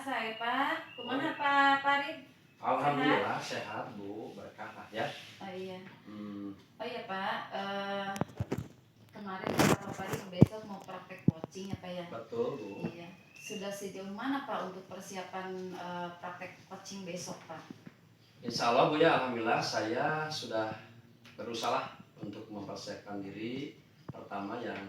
saya Pak. Kumaha Pak Farid? Alhamdulillah sehat Bu, berkah lah ya. Oh iya. Hmm, Oh iya Pak. Kemarin kata Pak Farid besok mau praktek coaching ya Pak ya? betul Bu. Iya. Sudah sejauh mana Pak untuk persiapan praktek coaching besok Pak? Insya Allah Bu ya, alhamdulillah saya sudah berusaha untuk mempersiapkan diri. Pertama yang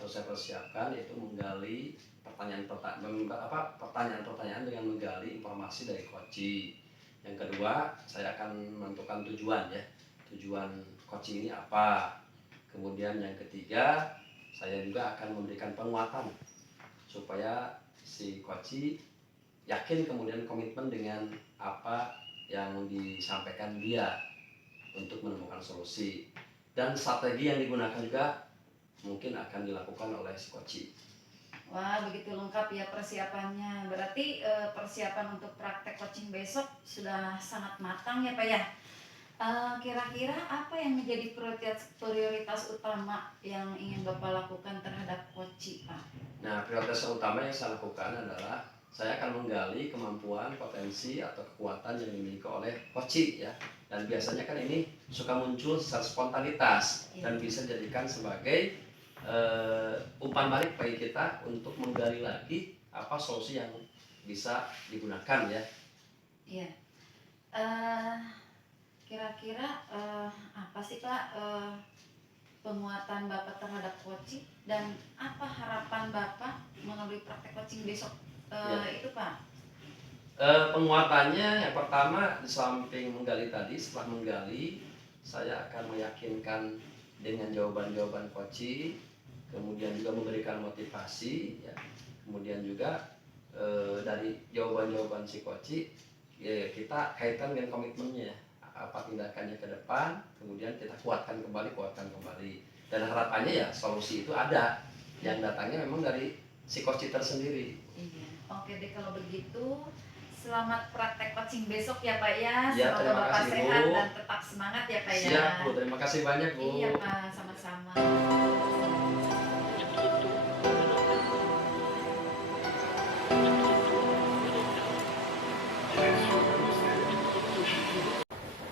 harus saya persiapkan yaitu menggali pertanyaan-pertanyaan dengan menggali informasi dari coaching. Yang kedua, saya akan menentukan tujuan ya. Tujuan coaching ini apa? Kemudian yang ketiga, saya juga akan memberikan penguatan supaya si coaching yakin kemudian komitmen dengan apa yang disampaikan dia untuk menemukan solusi. Dan strategi yang digunakan juga mungkin akan dilakukan oleh si coaching. Wah, begitu lengkap ya persiapannya. Berarti persiapan untuk praktek coaching besok sudah sangat matang ya Pak ya. Kira-kira apa yang menjadi prioritas utama yang ingin Bapak lakukan terhadap coaching Pak? Nah, prioritas utama yang saya lakukan adalah saya akan menggali kemampuan, potensi atau kekuatan yang dimiliki oleh coaching ya. Dan biasanya kan ini suka muncul secara spontanitas dan bisa dijadikan sebagai umpan balik bagi kita untuk menggali lagi apa solusi yang bisa digunakan ya. Iya. Kira-kira apa sih Pak penguatan Bapak terhadap coaching dan apa harapan Bapak melalui praktek coaching besok itu Pak? Penguatannya yang pertama di samping menggali tadi, setelah menggali saya akan meyakinkan dengan jawaban-jawaban coaching, kemudian juga memberikan motivasi ya. Kemudian juga dari jawaban-jawaban si coaching ya, kita kaitkan dengan komitmennya apa tindakannya ke depan, kemudian kita kuatkan kembali. Dan harapannya ya solusi itu ada yang datangnya memang dari si coaching tersendiri. Iya. Oke deh kalau begitu. Selamat praktek coaching besok ya Pak ya. Ya, Semoga terima Bapak kasih, sehat Bu. dan tetap semangat ya Pak ya. Siap Bu, terima kasih banyak Bu. Iya Pak, sama-sama.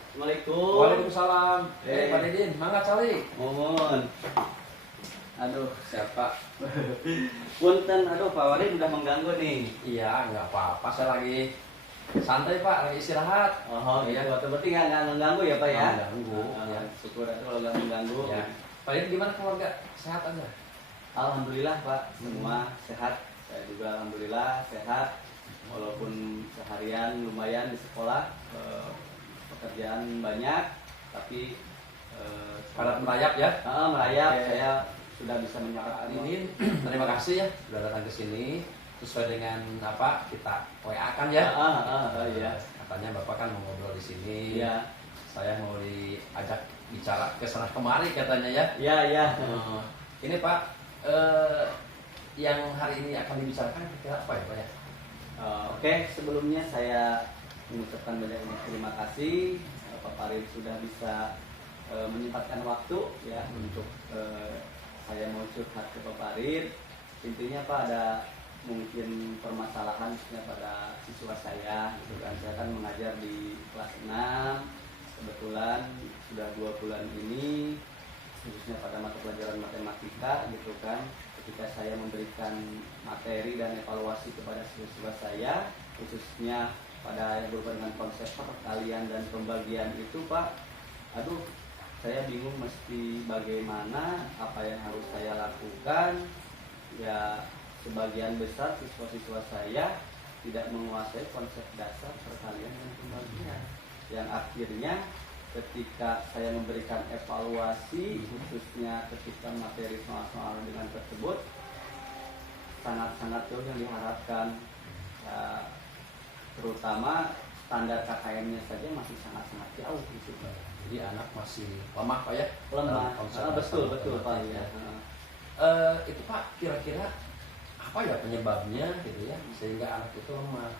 Assalamualaikum. Waalaikumsalam. Pak Didin, mangga cali. Mohon. Aduh, siapa? Punten, aduh Pak Warid udah mengganggu nih. Iya, nggak apa-apa, saya lagi santai Pak, lagi istirahat. Oh iya, berarti nggak mengganggu ya Pak ya? Nggak mengganggu. Ya, syukur aja kalau nggak mengganggu. Ya. Pak Didin gimana keluarga? Sehat aja? Alhamdulillah Pak, semua sehat. Saya juga alhamdulillah sehat. Walaupun seharian lumayan di sekolah, pekerjaan banyak, tapi Pada merayap ya? merayap. Oke. Saya sudah bisa menyempatkan Didin, terima kasih ya sudah datang ke sini sesuai dengan apa kita WA-kan ya. Iya. Katanya Bapak kan mau ngobrol di sini. Iya. Saya mau diajak bicara ke sana kemari katanya ya. Iya. Ini Pak, yang hari ini akan dibicarakan kira apa ya Pak ya? Oke, sebelumnya saya mengucapkan banyak terima kasih Pak Farid sudah bisa menyempatkan waktu ya untuk saya mau curhat ke Pak Farid. Intinya Pak ada mungkin permasalahan pada siswa saya gitu kan. Saya kan mengajar di kelas 6. Kebetulan sudah 2 bulan ini khususnya pada mata pelajaran matematika gitu kan. Ketika saya memberikan materi dan evaluasi kepada siswa saya khususnya pada yang berhubungan dengan konsep perkalian dan pembagian itu Pak, aduh saya bingung mesti bagaimana, apa yang harus saya lakukan. Ya sebagian besar siswa-siswa saya tidak menguasai konsep dasar perkalian dan pembagian, yang akhirnya ketika saya memberikan evaluasi khususnya ketika materi soal-soal dengan tersebut sangat-sangat jauh yang diharapkan ya, terutama standar KKM-nya saja masih sangat-sangat jauh gitu Pak. Jadi anak masih lemah Pak ya? Lemah. Betul Pak ya. Itu Pak kira-kira apa ya penyebabnya gitu ya sehingga anak itu lemah?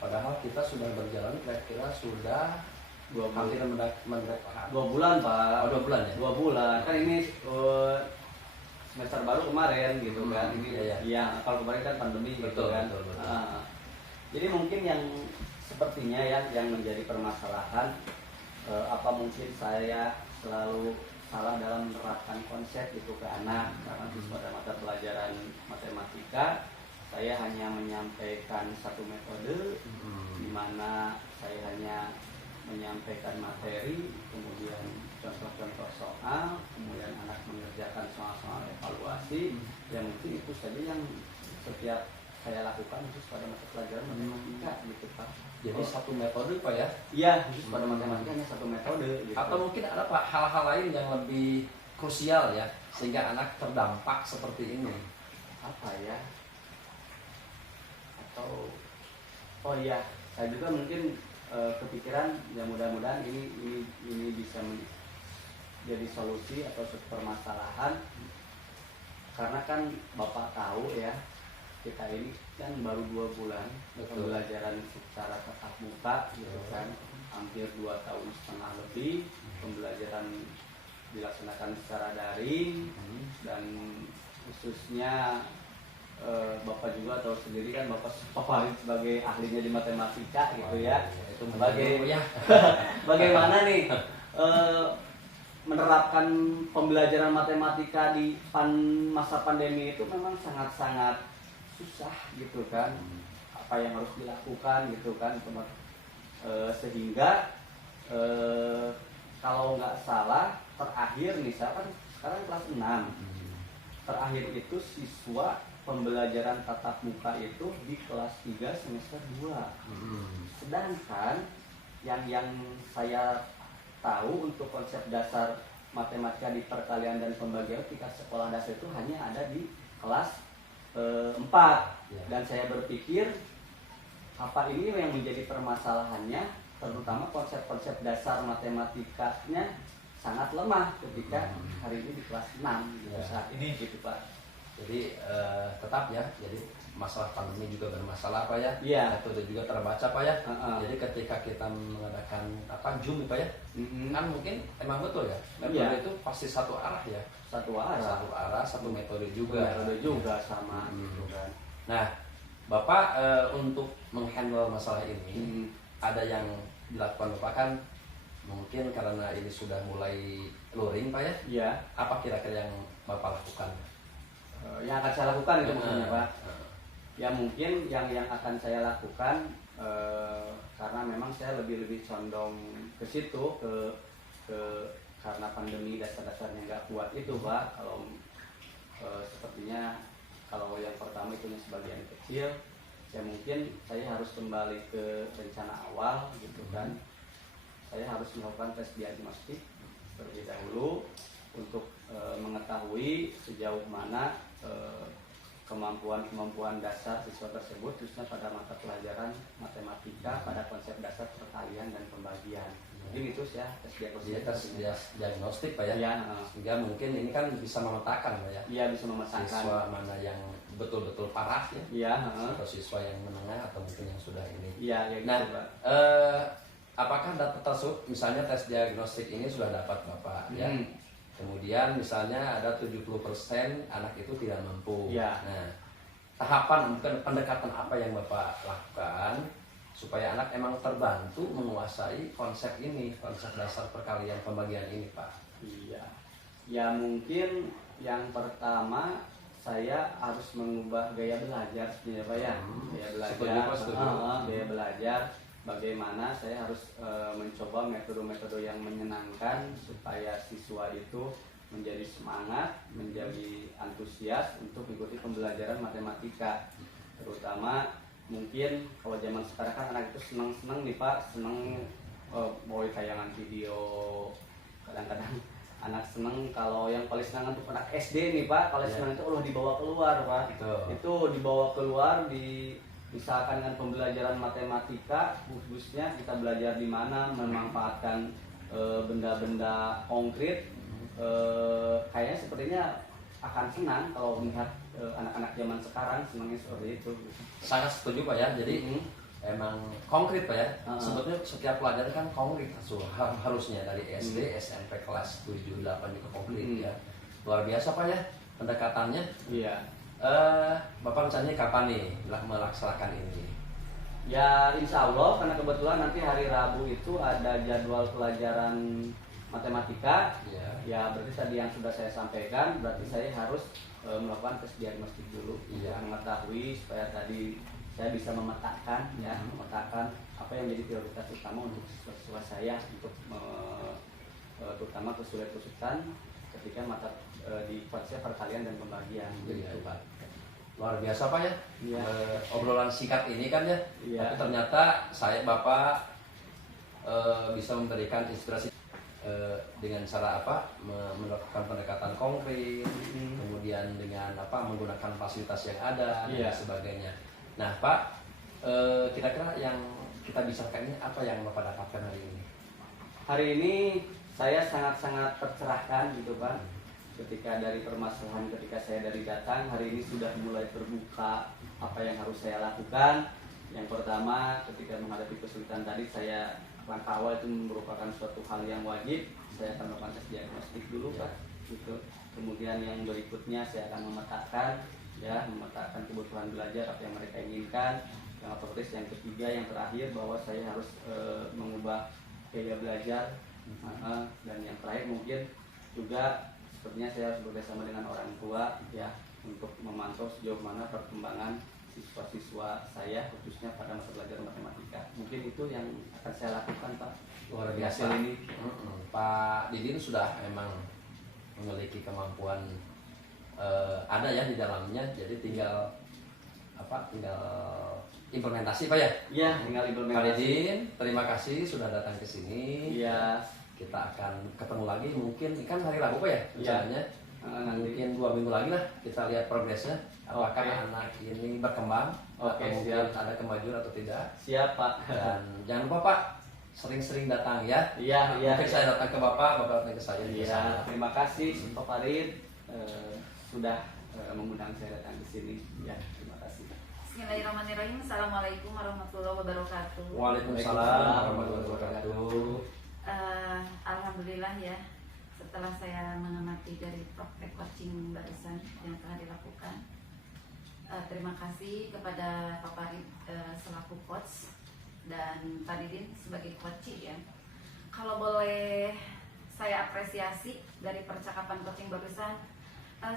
Padahal kita sudah berjalan kira-kira sudah hampir mendekati 2 bulan Pak. 2 bulan ya? 2 bulan kan ini semester baru kemarin gitu kan. Ini iya. ya kalau kemarin kan pandemi gitu Betul, kan. betul. Jadi mungkin yang sepertinya ya yang menjadi permasalahan, apa mungkin saya selalu salah dalam menerapkan konsep itu ke anak, karena pada mata pelajaran matematika saya hanya menyampaikan satu metode, di mana saya hanya menyampaikan materi, kemudian contoh-contoh soal, kemudian anak mengerjakan soal-soal evaluasi. Ya mungkin itu saja yang setiap saya lakukan khusus pada mata pelajaran matematika gitu Pak. Jadi satu metode Pak ya? Iya, khusus pada matematika hanya satu metode gitu. Atau mungkin ada Pak hal-hal lain yang lebih krusial ya, sehingga anak terdampak seperti ini. Apa ya? Atau oh iya, saya juga mungkin kepikiran ya mudah-mudahan ini bisa jadi solusi atau permasalahan, karena kan Bapak tahu ya, kita ini kan baru 2 bulan pembelajaran secara tatap muka gitu kan, hampir 2,5 tahun lebih pembelajaran dilaksanakan secara daring, dan khususnya Bapak juga tahu sendiri kan, Bapak Farid sebagai ahlinya di matematika gitu ya. Itu ya. Bagaimana nih menerapkan pembelajaran matematika di masa pandemi itu memang sangat-sangat susah gitu kan. Apa yang harus dilakukan gitu kan, sehingga kalau nggak salah terakhir misalkan sekarang kelas 6, terakhir itu siswa pembelajaran tatap muka itu di kelas 3 semester 2. Sedangkan yang saya tahu untuk konsep dasar matematika di perkalian dan pembagian tingkat sekolah dasar itu hanya ada di kelas 4. Dan saya berpikir apa ini yang menjadi permasalahannya, terutama konsep-konsep dasar matematikanya sangat lemah ketika hari ini di kelas 6 gitu, saat ini gitu Pak. Jadi tetap ya, jadi masalah pandemi juga bermasalah Pak ya. Iya. Metode juga terbaca Pak ya. Jadi ketika kita mengadakan Zoom Pak ya, kan mungkin emang betul ya, metode itu pasti satu arah ya. Satu arah, satu metode juga. Metode juga sama gitu kan. Nah, Bapak untuk menghandle masalah ini, ada yang dilakukan Bapak kan, mungkin karena ini sudah mulai luring Pak ya. Iya. Apa kira-kira yang Bapak lakukan? Yang akan saya lakukan itu maksudnya Pak. Ya mungkin yang akan saya lakukan, karena memang saya lebih condong ke situ, ke karena pandemi dasar-dasarnya nggak kuat itu Pak. Kalau sepertinya kalau yang pertama itu sebagian kecil, ya mungkin saya harus kembali ke rencana awal gitu kan. Saya harus melakukan tes diagnostik terlebih dahulu untuk mengetahui sejauh mana kemampuan dasar siswa tersebut, khususnya pada mata pelajaran matematika pada konsep dasar perkalian dan pembagian. Jadi itu ya tes diagnostik. Tes diagnostik Pak ya. Ya, sehingga mungkin ini kan bisa memetakan Pak ya. Iya, bisa memetakan siswa mana yang betul-betul parah ya. Iya, atau siswa yang menengah atau mungkin yang sudah ini. Iya, ya gitu nah, Pak. Apakah data tersebut, misalnya tes diagnostik ini sudah dapat Bapak ya. Kemudian misalnya ada 70% anak itu tidak mampu. Ya. Nah, tahapan mungkin pendekatan apa yang Bapak lakukan supaya anak emang terbantu menguasai konsep ini, konsep dasar perkalian pembagian ini, Pak? Iya. Ya mungkin yang pertama saya harus mengubah gaya belajar sebenarnya Pak ya. Gaya belajar. Gaya belajar. Bagaimana saya harus mencoba metode-metode yang menyenangkan supaya siswa itu menjadi semangat, menjadi antusias untuk mengikuti pembelajaran matematika. Terutama mungkin kalau zaman sekarang kan anak itu senang-senang nih Pak, senang mau tayangan video. Kadang-kadang anak senang, kalau yang paling senang untuk anak SD nih Pak, kalau senang itu dibawa keluar Pak. Itu dibawa keluar misalkan dengan pembelajaran matematika, khususnya kita belajar di mana memanfaatkan benda-benda konkret, kayaknya sepertinya akan senang kalau melihat anak-anak zaman sekarang senangnya seperti itu. Sangat setuju Pak ya. Jadi emang konkret Pak ya. Sebetulnya setiap pelajaran kan konkret harusnya dari SD, SMP kelas 7, 8 juga konkret ya. Luar biasa Pak ya pendekatannya. Iya. Bapak rencananya kapan nih melaksanakan ini? Ya insya Allah, karena kebetulan nanti hari Rabu itu ada jadwal pelajaran matematika. Iya. Ya berarti tadi yang sudah saya sampaikan, berarti saya harus melakukan tes diagnostik dulu. Iya. Untuk mengetahui supaya tadi saya bisa memetakan ya, memetakan apa yang menjadi prioritas utama untuk siswa saya untuk terutama kesulitan ketika mata di konsep perkalian dan pembagian. Iya, Gitu, Pak. Luar biasa Pak ya. Iya. Obrolan singkat ini kan ya. Iya. Tapi ternyata Bapak bisa memberikan inspirasi dengan cara apa? Melakukan pendekatan konkret, kemudian dengan apa? Menggunakan fasilitas yang ada Iya. dan sebagainya. Nah Pak, kira-kira yang kita bicarakan ini apa yang Bapak dapatkan hari ini? Hari ini saya sangat-sangat tercerahkan gitu Pak. Ketika dari permasalahan ketika saya dari datang, hari ini sudah mulai terbuka apa yang harus saya lakukan. Yang pertama, ketika menghadapi kesulitan tadi, saya langkah awal itu merupakan suatu hal yang wajib. Saya akan melakukan tes diagnostik dulu Pak. Gitu. Kemudian yang berikutnya saya akan memetakan kebutuhan belajar apa yang mereka inginkan. Yang otomatis yang ketiga, yang terakhir bahwa saya harus mengubah gaya belajar. Dan yang terakhir mungkin juga sepertinya saya harus bekerjasama dengan orang tua ya untuk memantau sejauh mana perkembangan siswa-siswa saya khususnya pada mata belajar matematika. Mungkin itu yang akan saya lakukan Pak. Luar biasa Hasil ini. Pak Didin sudah memang memiliki kemampuan ada ya di dalamnya, jadi tinggal implementasi Pak ya. Iya, tinggal Pak implementasi. Didin, terima kasih sudah datang ke sini. Iya. Kita akan ketemu lagi mungkin kan hari Rabu Pak ya rencananya. Nanti. Mungkin 2 minggu lagi lah kita lihat progresnya. Apakah Oke. anak ini berkembang Oke, atau mungkin siap. ada kemajuan atau tidak. Siap Pak. Dan jangan lupa Pak sering-sering datang ya. Iya, iya. Mungkin saya datang ke Bapak datang ke saya juga Iya, sama. terima kasih Pak Farid sudah mengundang saya datang ke sini. Ya, terima kasih. Bismillahirrahmanirrahim. Assalamualaikum warahmatullahi wabarakatuh. Waalaikumsalam warahmatullahi wabarakatuh. Alhamdulillah ya, setelah saya mengamati dari praktek coaching barusan yang telah dilakukan, terima kasih kepada Pak Farid selaku coach dan Pak Didin sebagai coach ya. Kalau boleh saya apresiasi dari percakapan coaching barusan,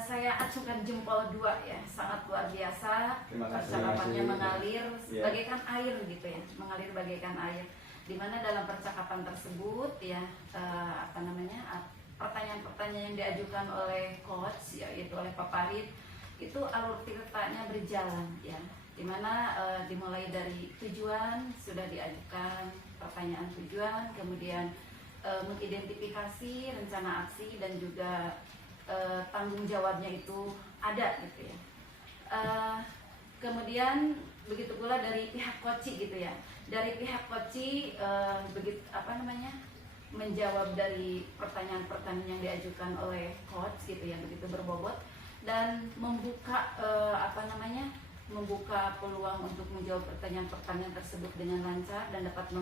saya acungkan jempol 2 ya, sangat luar biasa. Terima kasih. Percakapannya mengalir Ya. bagaikan air gitu ya, mengalir bagaikan air. Dimana dalam percakapan tersebut ya pertanyaan-pertanyaan yang diajukan oleh coach yaitu oleh Pak Farid itu alur ceritanya berjalan ya, dimana dimulai dari tujuan sudah diajukan pertanyaan tujuan, kemudian mengidentifikasi rencana aksi dan juga tanggung jawabnya itu ada gitu ya. Kemudian begitu pula dari pihak coach gitu ya. Dari pihak coach menjawab dari pertanyaan-pertanyaan yang diajukan oleh coach gitu ya, begitu berbobot dan membuka membuka peluang untuk menjawab pertanyaan-pertanyaan tersebut dengan lancar dan dapat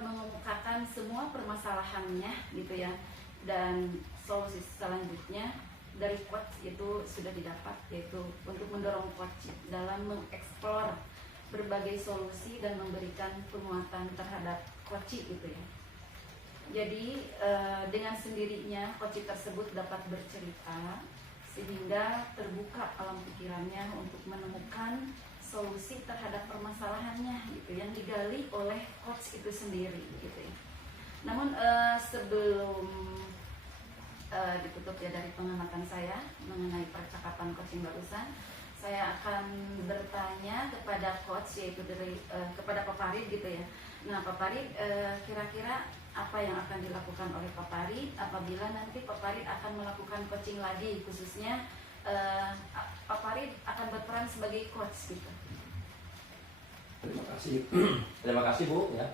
mengemukakan semua permasalahannya gitu ya, dan solusi selanjutnya dari coach itu sudah didapat, yaitu untuk mendorong coach dalam mengeksplor berbagai solusi dan memberikan penguatan terhadap coach gitu ya. Jadi dengan sendirinya coach tersebut dapat bercerita sehingga terbuka alam pikirannya untuk menemukan solusi terhadap permasalahannya gitu yang digali oleh coach itu sendiri gitu ya. Namun sebelum ditutup ya dari pengamatan saya mengenai percakapan coaching barusan, saya akan bertanya kepada coach yaitu dari kepada Pak Farid gitu ya. Nah Pak Farid, kira-kira apa yang akan dilakukan oleh Pak Farid apabila nanti Pak Farid akan melakukan coaching lagi, khususnya Pak Farid akan berperan sebagai coach gitu. Terima kasih Bu ya.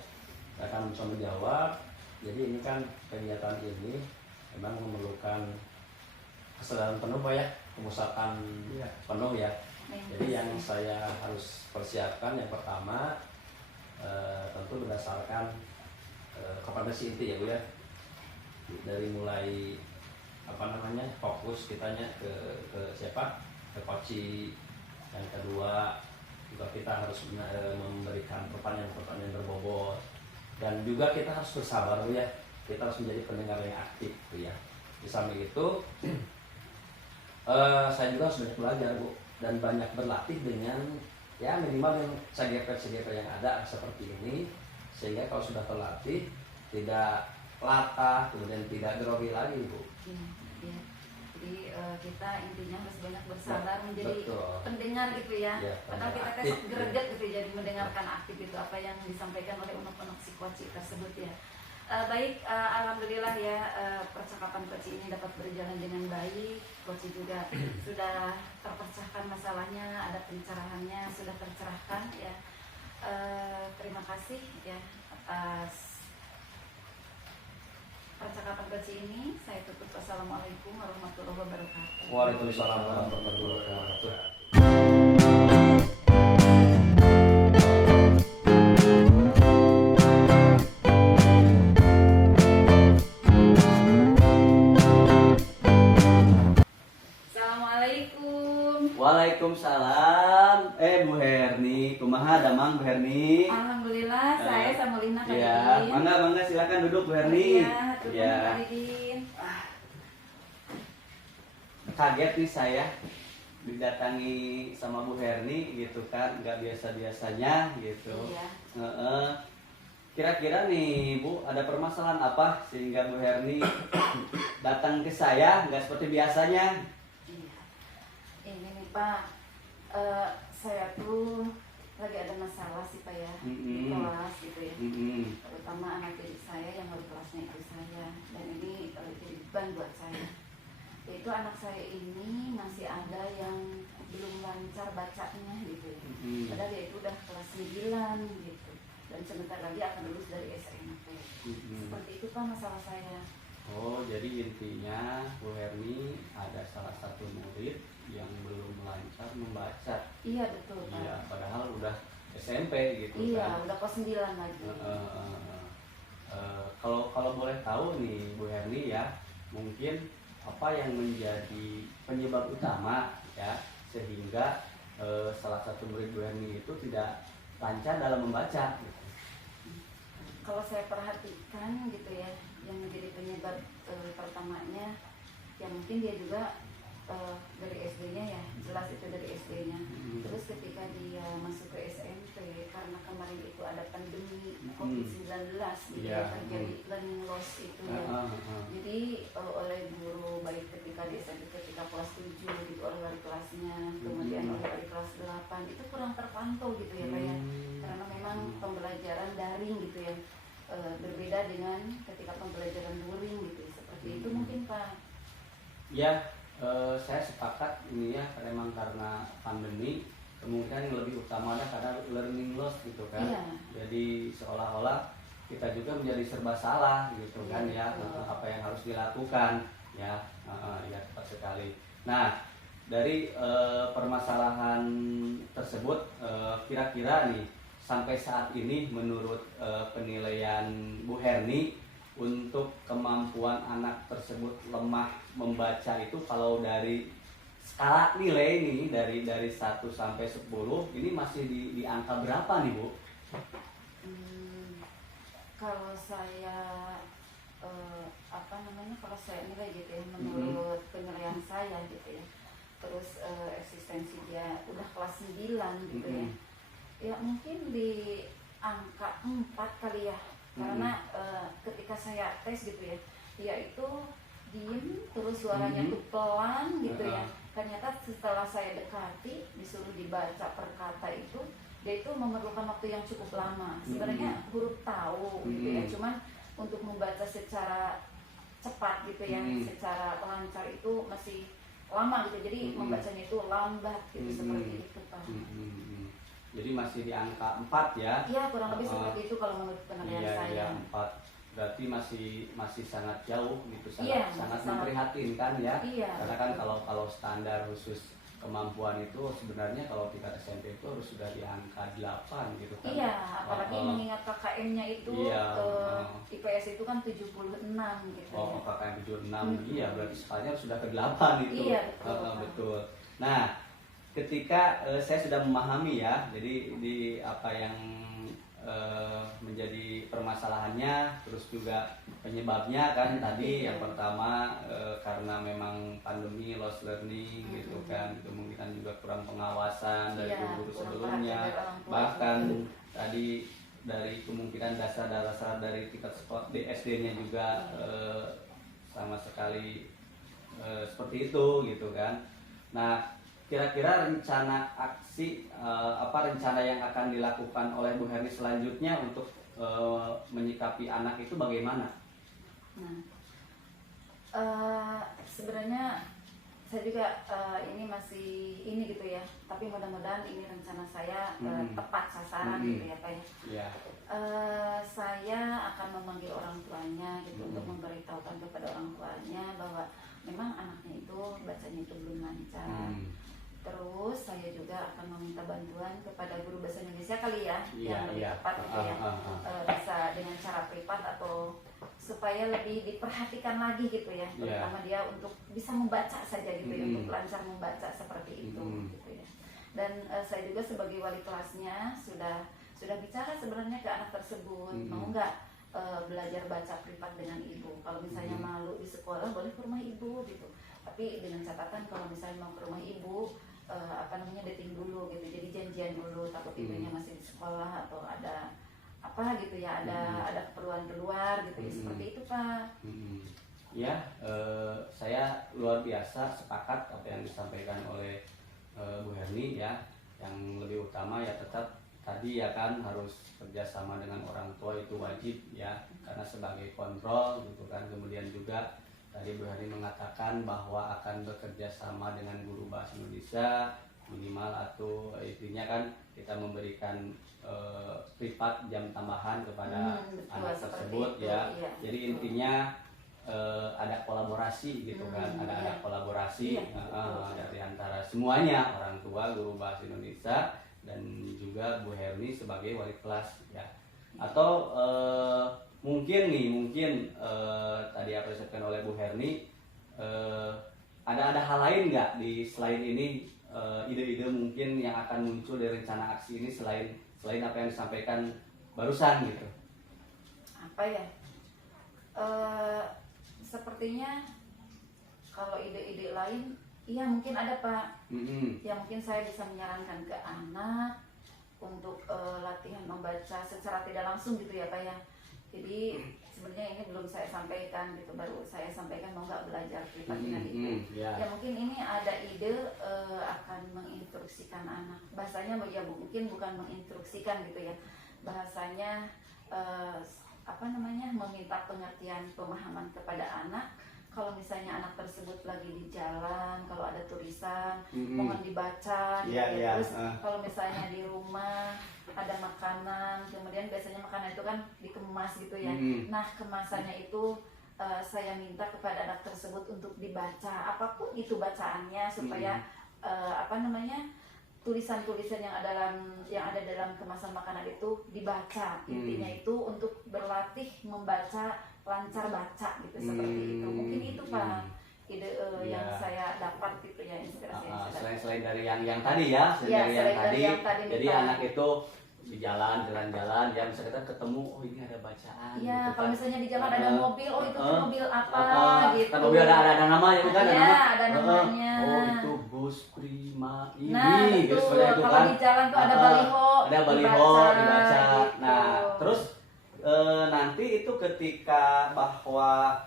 Saya akan mencoba menjawab. Jadi ini kan kegiatan ini memang memerlukan kesadaran penuh Pak ya, kemusatan penuh ya. Jadi yang saya harus persiapkan yang pertama tentu berdasarkan kompetensi inti ya Bu ya. Dari mulai fokus kitanya ke siapa, ke coach. Yang kedua juga kita harus memberikan pertanyaan-pertanyaan berbobot, dan juga kita harus bersabar Bu ya, kita harus menjadi pendengar yang aktif Bu ya. Di samping itu saya juga harus banyak belajar Bu, dan banyak berlatih dengan ya minimal yang CGP yang ada seperti ini, sehingga kalau sudah terlatih tidak latah, kemudian tidak grogi lagi Bu. Iya. Jadi kita intinya harus banyak bersabar menjadi Betul. pendengar gitu ya. Ya, Padahal kita aktif, tes greget gitu jadi mendengarkan aktif itu apa yang disampaikan oleh unek-unek si Koci tersebut ya. Baik, alhamdulillah ya, percakapan Koci ini dapat berjalan dengan baik. Koci juga sudah terpecahkan masalahnya, ada pencerahannya sudah tercerahkan ya. Terima kasih ya atas percakapan Koci ini. Saya tutup. Wassalamualaikum warahmatullahi wabarakatuh. Waalaikumsalam warahmatullahi wabarakatuh. Assalamualaikum. Waalaikumsalam. Bu Herni, kumaha damang Bu Herni? Alhamdulillah, saya Samulina Kak Ya, Didin. mangga silakan duduk Bu Herni. Iya, duduk Ya. Kak Didin. Kaget nih saya didatangi sama Bu Herni gitu kan, nggak biasa-biasanya gitu. Iya. Kira-kira nih Bu, ada permasalahan apa sehingga Bu Herni datang ke saya nggak seperti biasanya? Iya. Ini nih Pak, saya tuh lagi ada masalah sih Pak ya di kelas gitu ya. Terutama anak didik saya yang baru kelasnya itu saya, dan ini jadi beban buat saya. Yaitu anak saya ini masih ada yang belum lancar bacanya gitu ya. Padahal dia itu udah kelas 9 gitu, dan sebentar lagi akan lulus dari SMP. Seperti itu Pak masalah saya. Oh, jadi intinya Bu Herni ada salah satu murid yang belum lancar membaca. Iya betul Pak. Iya, padahal udah SMP gitu Iya, kan. udah kelas 9 lagi. Kalau boleh tahu nih Bu Herni ya, mungkin apa yang menjadi penyebab utama ya sehingga salah satu murid Bu Herni itu tidak lancar dalam membaca gitu. Kalau saya perhatikan gitu ya, yang menjadi penyebab pertamanya ya mungkin dia juga dari SD-nya ya, jelas itu dari SD-nya. Terus ketika dia masuk ke SMP, karena kemarin itu ada pandemi COVID-19 gitu ya, terjadi learning loss itu ya. Jadi oleh guru baik ketika di SMP ketika kelas 7 gitu, oleh wali kelasnya, kemudian oleh wali kelas 8 itu kurang terpantau gitu ya Pak ya. Karena memang pembelajaran daring gitu ya, berbeda dengan ketika pembelajaran luring gitu, seperti itu mungkin Pak. Ya, saya sepakat ini ya, memang karena pandemi kemungkinan yang lebih utama ada karena learning loss gitu kan. Iya. Jadi seolah-olah kita juga menjadi serba salah gitu kan ya, Betul. apa yang harus dilakukan ya. Ya tepat sekali. Nah, dari permasalahan tersebut kira-kira nih sampai saat ini menurut penilaian Bu Herni untuk kemampuan anak tersebut lemah membaca itu, kalau dari skala nilai nih dari 1 sampai 10 ini masih di angka berapa nih Bu? Kalau saya kalau saya nilai gitu ya, menurut penilaian saya gitu ya, terus eksistensi dia udah kelas 9 gitu ya, ya mungkin di angka 4 kali ya. Karena ketika saya tes gitu ya, dia itu diem terus suaranya tuh pelan gitu ya. Ternyata setelah saya dekati, disuruh dibaca per kata itu, dia itu memerlukan waktu yang cukup lama. Sebenarnya huruf tahu gitu ya, cuman untuk membaca secara cepat gitu ya, secara lancar itu masih lama gitu. Jadi membacanya itu lambat gitu, seperti itu Pak. Jadi masih di angka 4 ya? Iya, kurang lebih seperti itu kalau menurut penilaian saya. Iya, 4. Berarti masih sangat jauh gitu, Iya, sangat sangat. memprihatinkan ya. Iya. Karena kan kalau standar khusus kemampuan itu sebenarnya kalau tingkat SMP itu harus sudah di angka 8 gitu kan. Iya, apalagi mengingat KKM-nya itu IPS itu kan 76 gitu. Oh, Ya. KKM 76. Iya, berarti skalanya sudah ke 8 itu. Iya, betul. Betul. Nah, ketika saya sudah memahami ya, jadi di apa yang menjadi permasalahannya, terus juga penyebabnya kan tadi yang pertama karena memang pandemi, lost learning gitu kan, kemungkinan juga kurang pengawasan dari guru-guru sebelumnya, bahkan tadi dari kemungkinan dasar-dasar dari tingkat sekolah di SD-nya juga sama sekali seperti itu gitu kan. Nah, kira-kira rencana aksi rencana yang akan dilakukan oleh Bu Herni selanjutnya untuk menyikapi anak itu bagaimana? Nah, sebenarnya saya juga ini masih ini gitu ya, tapi mudah-mudahan ini rencana saya tepat sasaran gitu ya Pak ya. Yeah. Saya akan memanggil orang tuanya gitu untuk memberitahukan kepada orang tuanya bahwa memang anaknya itu bacanya itu belum lancar. Terus saya juga akan meminta bantuan kepada guru bahasa Indonesia kali ya, yang lebih tepat gitu ya, bisa dengan cara privat atau supaya lebih diperhatikan lagi gitu ya, terutama dia untuk bisa membaca saja gitu ya, untuk lancar membaca seperti itu gitu ya. Dan saya juga sebagai wali kelasnya sudah bicara sebenarnya ke anak tersebut, mau nggak belajar baca privat dengan ibu. Kalau misalnya malu di sekolah boleh ke rumah ibu gitu, tapi dengan catatan kalau misalnya mau ke rumah ibu dating dulu gitu, jadi janjian dulu, takut ibunya masih di sekolah atau ada apa gitu ya, ada keperluan keluar gitu ya, seperti itu Pak. Ya, saya luar biasa sepakat apa yang disampaikan oleh Bu Herni ya. Yang lebih utama ya tetap tadi ya kan, harus kerjasama dengan orang tua itu wajib ya, karena sebagai kontrol gitu kan. Kemudian juga tadi Bu Herni mengatakan bahwa akan bekerja sama dengan guru bahasa Indonesia minimal, atau intinya kan kita memberikan privat jam tambahan kepada anak tersebut ya. Iya. Jadi intinya ada kolaborasi gitu kan, ada kolaborasi dari antara semuanya, orang tua, guru bahasa Indonesia, dan juga Bu Herni sebagai wali kelas ya. Atau mungkin tadi apa disampaikan oleh Bu Herni, ada hal lain nggak di selain ini, ide-ide mungkin yang akan muncul dari rencana aksi ini selain apa yang disampaikan barusan gitu? Apa ya? Sepertinya kalau ide-ide lain, iya mungkin ada Pak. Ya mungkin saya bisa menyarankan ke anak untuk latihan membaca secara tidak langsung gitu ya Pak ya. Jadi sebenarnya ini belum saya sampaikan gitu, baru saya sampaikan mau nggak belajar privat dengan itu. Ya mungkin ini ada ide akan menginstruksikan anak. Bahasanya ya mungkin bukan menginstruksikan gitu ya. Bahasanya meminta pengertian, pemahaman kepada anak. Kalau misalnya anak tersebut lagi di jalan, kalau ada tulisan mohon dibaca gitu ya. Terus kalau misalnya di rumah ada makanan, kemudian biasanya makanan itu kan dikemas gitu ya. Nah, kemasannya itu saya minta kepada anak tersebut untuk dibaca, apapun itu bacaannya, supaya tulisan-tulisan yang ada dalam kemasan makanan itu dibaca. Intinya itu untuk berlatih membaca, lancar baca gitu, seperti itu. Mungkin itu Pak ide yang saya dapat gitu ya, inspirasi yang saya dapat. Selain dari yang tadi ya, dari yang tadi. Jadi anak itu di jalan-jalan ya, misalnya kita ketemu, oh ini ada bacaan. Iya, gitu, kalau misalnya di jalan ada mobil, oh itu mobil apa gitu. Kan mobil ada namanya kan, ada namanya. Oh itu bus prima ini. Nah, gitu, itu kalau di jalan tuh ada baliho. Ada baliho dibaca. Gitu. Nah, terus nanti itu ketika bahwa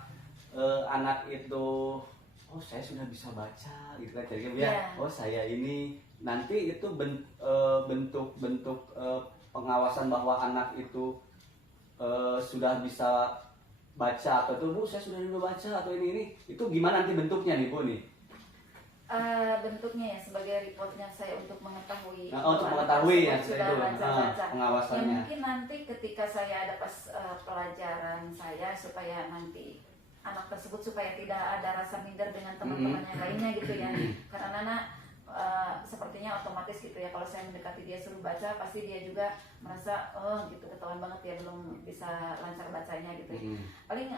anak itu, oh saya sudah bisa baca gitu kan, jadi oh saya ini, nanti itu bentuk pengawasan bahwa anak itu sudah bisa baca, atau tuh Bu saya sudah bisa baca atau ini itu gimana nanti bentuknya nih Bu nih? Bentuknya ya sebagai reportnya saya untuk mengetahui. Untuk mengetahui ya sudah baca. Pengawasannya. Ya, mungkin nanti ketika saya ada pas pelajaran saya, supaya nanti anak tersebut supaya tidak ada rasa minder dengan teman-teman yang lainnya gitu ya. Karena anak sepertinya otomatis gitu ya, kalau saya mendekati dia suruh baca pasti dia juga merasa gitu ketahuan banget ya belum bisa lancar bacanya gitu ya. Paling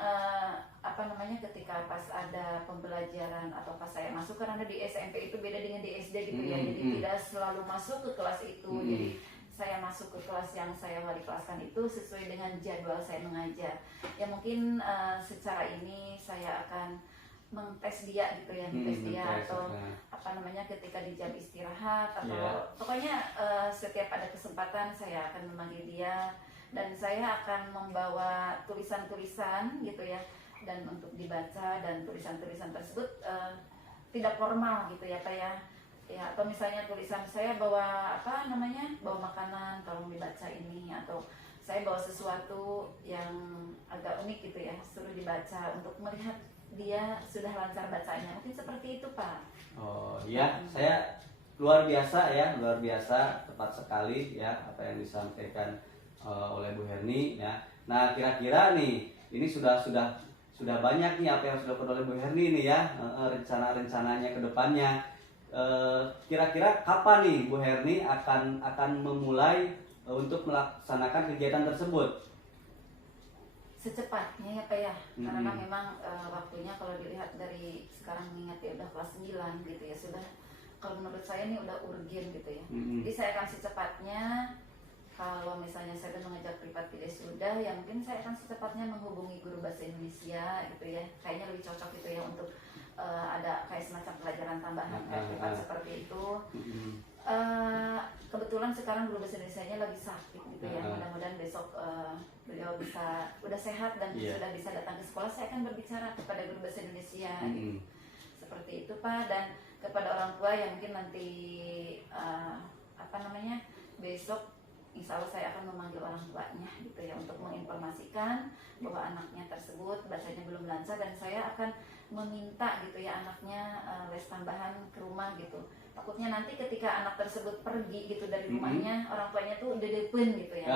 ketika pas ada pembelajaran atau pas saya masuk, karena di SMP itu beda dengan di SD gitu ya, jadi tidak selalu masuk ke kelas itu, jadi saya masuk ke kelas yang saya wali kelaskan itu sesuai dengan jadwal saya mengajar. Ya mungkin secara ini saya akan mengtes dia gitu ya, atau ketika di jam istirahat atau pokoknya setiap ada kesempatan saya akan memanggil dia, dan saya akan membawa tulisan-tulisan gitu ya, dan untuk dibaca, dan tulisan-tulisan tersebut tidak formal gitu ya Pak ya, atau misalnya tulisan saya bawa bawa makanan, tolong dibaca ini, atau saya bawa sesuatu yang agak unik gitu ya, suruh dibaca untuk melihat dia sudah lancar bacanya, mungkin seperti itu Pak. Oh iya, saya luar biasa, tepat sekali ya apa yang disampaikan oleh Bu Herni ya. Nah kira-kira nih ini sudah banyak nih apa yang sudah dilakukan oleh Bu Herni nih ya, rencana-rencananya ke depannya. Kira-kira kapan nih Bu Herni akan memulai untuk melaksanakan kegiatan tersebut? Secepatnya ya Pak ya, karena memang waktunya kalau dilihat dari sekarang, mengingat ya udah kelas 9 gitu ya, sudah, kalau menurut saya ini udah urgen gitu ya. Jadi saya akan secepatnya, kalau misalnya saya udah mengajar privat tidak sudah, ya mungkin saya akan secepatnya menghubungi guru bahasa Indonesia gitu ya, kayaknya lebih cocok gitu ya untuk ada kayak semacam pelajaran tambahan privat seperti itu. Kebetulan sekarang guru bahasa Indonesia-nya lagi sakit gitu ya, mudah-mudahan besok beliau udah sehat dan sudah bisa datang ke sekolah, saya akan berbicara kepada guru bahasa Indonesia gitu. Seperti itu Pak, dan kepada orang tua yang mungkin nanti besok insya Allah saya akan memanggil orang tuanya gitu ya, untuk menginformasikan bahwa anaknya tersebut bacanya belum lancar, dan saya akan meminta gitu ya anaknya les tambahan ke rumah gitu. Takutnya nanti ketika anak tersebut pergi gitu dari rumahnya, orang tuanya tuh dedepen gitu ya.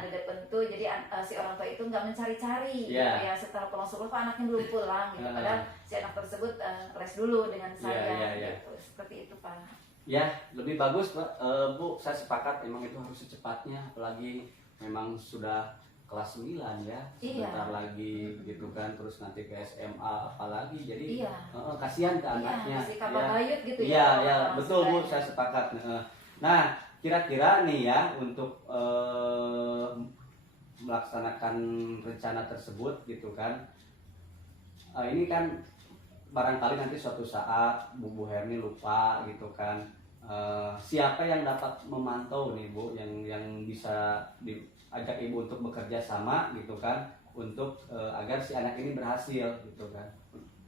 Dedepen tuh jadi si orang tua itu nggak mencari-cari gitu ya, setelah pulang sekolah kok anaknya belum pulang gitu. Padahal si anak tersebut les dulu dengan saya gitu. Seperti itu Pak. Ya, lebih bagus Pak. Bu, saya sepakat memang itu harus secepatnya, apalagi memang sudah kelas 9 ya, sebentar lagi gitu kan, terus nanti ke SMA apalagi, jadi kasihan ke anaknya. Masih kabar bayut gitu ya. Iya, betul Bu, saya sepakat. Nah, kira-kira nih ya untuk melaksanakan rencana tersebut gitu kan, ini kan barangkali nanti suatu saat Bu Herni lupa gitu kan, siapa yang dapat memantau nih Bu, yang bisa diajak Ibu untuk bekerja sama gitu kan, untuk agar si anak ini berhasil gitu kan,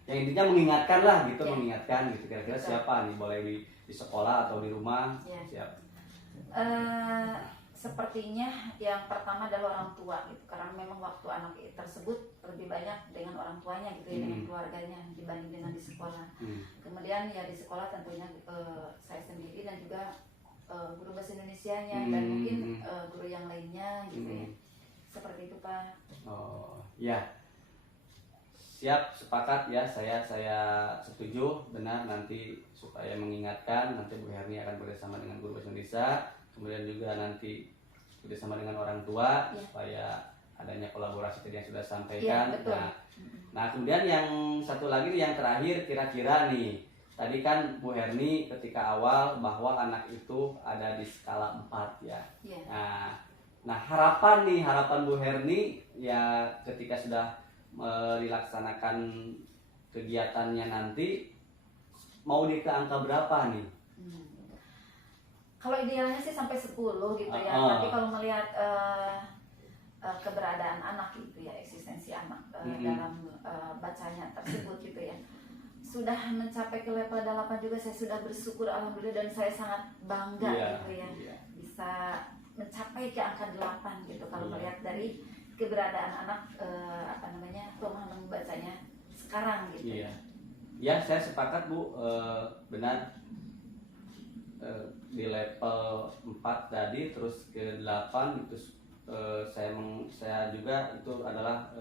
yang intinya mengingatkan lah gitu, mengingatkan gitu. Kira-kira siapa nih, boleh di sekolah atau di rumah? Siap. Sepertinya yang pertama adalah orang tua gitu, karena memang waktu anak tersebut lebih banyak dengan orang tuanya gitu ya, dengan keluarganya dibanding dengan di sekolah. Kemudian ya di sekolah tentunya saya sendiri dan juga guru bahasa Indonesianya dan mungkin guru yang lainnya gitu ya. Seperti itu Pak. Oh ya, siap, sepakat ya, saya setuju, benar, nanti supaya mengingatkan, nanti Bu Herni akan bekerjasama dengan guru bahasa Indonesia, kemudian juga nanti bersama dengan orang tua supaya adanya kolaborasi tadi yang sudah sampaikan. Nah, kemudian yang satu lagi nih, yang terakhir, kira-kira nih tadi kan Bu Herni ketika awal bahwa anak itu ada di skala 4 ya. Nah harapan Bu Herni ya ketika sudah dilaksanakan kegiatannya nanti, mau di ke angka berapa nih? Kalau idealnya sih sampai 10 gitu ya. Tapi kalau melihat keberadaan anak gitu ya, eksistensi anak dalam bacanya tersebut gitu ya, sudah mencapai ke level 8 juga, saya sudah bersyukur alhamdulillah, dan saya sangat bangga gitu ya, bisa mencapai ke angka 8 gitu kalau melihat dari keberadaan anak pemahaman membacanya sekarang gitu. Ya, saya sepakat Bu, benar. Di level 4 tadi terus ke 8 itu saya juga itu adalah